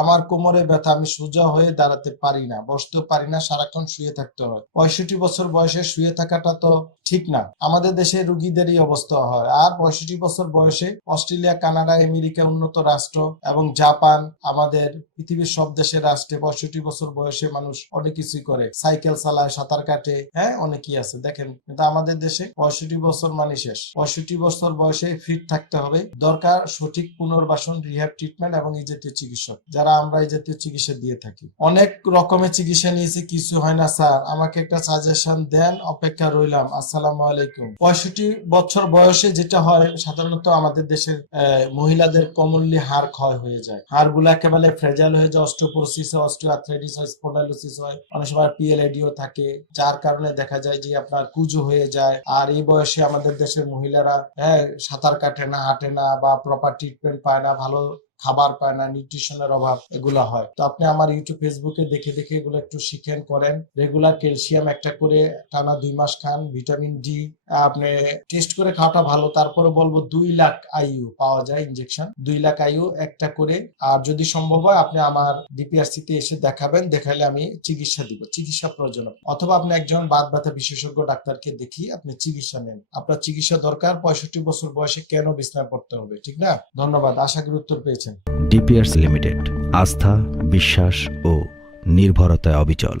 আমার কোমরে ব্যথা, আমি সোজা হয়ে দাঁড়াতে পারি না, বসতেও পারি না, সারাক্ষণ শুয়ে থাকতে হয়। 65 বছর বয়সে শুয়ে থাকাটা তো ঠিক না। আমাদের দেশে রুগীদেরই অবস্থা হয়। আর 65 বছর বয়সে অস্ট্রেলিয়া, কানাডা, আমেরিকা, উন্নত রাষ্ট্র এবং জাপান, আমাদের পৃথিবীর সব দেশের রাষ্ট্রে 65 বছর বয়সে মানুষ অনেক কিছুই করে, সাইকেল চালায়, সাঁতার কাটে, হ্যাঁ অনেকই আছে দেখেন। কিন্তু আমাদের দেশে 65 বছর মানে শেষ। 65 বছর বয়সে ফিট থাকতে হবে। দরকার সঠিক পুনর্বাসন, রিহ্যাব ট্রিটমেন্ট এবং এই জাতীয় চিকিৎসক, যারা আমরা এই জাতীয় চিকিৎসা দিয়ে থাকি। অনেক রকমের চিকিৎসা নিয়েছি, কিছু হয় না স্যার, আমাকে একটা সাজেশন দেন, অপেক্ষা রইলাম। আসসালামু আলাইকুম। 65 বছর বয়সে যেটা হয় সাধারণত আমাদের দেশের মহিলাদের কমনলি হাড় ক্ষয় হয়ে যায়, হাড়গুলো একেবারে ফ্রেজাইল হয়ে যায়, অস্টিওপোরোসিস হয়, অস্টিওআর্থ্রাইটিস হয়, স্পন্ডাইলোসিস হয়, অনেক সময় পিএলআইডিও থাকে, যার কারণে দেখা যায় যে আপনার কুজো হয়ে যায়। আর এই বয়সে আমাদের দেশের মহিলারা সাঁতার কাটে না, হাঁটে না, বা প্রপার ট্রিটমেন্ট পায় না, ভালো খাবার পায় না, নিউট্রিশনের অভাব, এগুলো হয়। তো আপনি আমার ইউটিউব, ফেসবুকে দেখে দেখে এগুলো একটু শিখেন, করেন। রেগুলার ক্যালসিয়াম একটা করে টানা 2 মাস খান। ভিটামিন ডি আপনি টেস্ট করে খাওয়াটা ভালো। তারপরে বলবো 2 লাখ আইইউ পাওয়া যায় ইনজেকশন, 2 লাখ আইইউ একটা করে। আর যদি সম্ভব হয় আপনি আমার ডিপিআরসি তে এসে দেখাবেন, দেখাইলে আমি চিকিৎসা দিব, চিকিৎসা প্রয়োজন। অথবা আপনি একজন বাত ব্যথা বিশেষজ্ঞ ডাক্তারকে দেখিয়ে আপনি চিকিৎসা নেন। আপনার চিকিৎসা দরকার। 65 বছর বয়সে কেন বিছনায় পড়তে হবে, ঠিক না? ধন্যবাদ, আশা করি উত্তর পেয়েছেন। ডিপিআরস লিমিটেড, আস্থা, বিশ্বাস ও নির্ভরতায় অবিচল।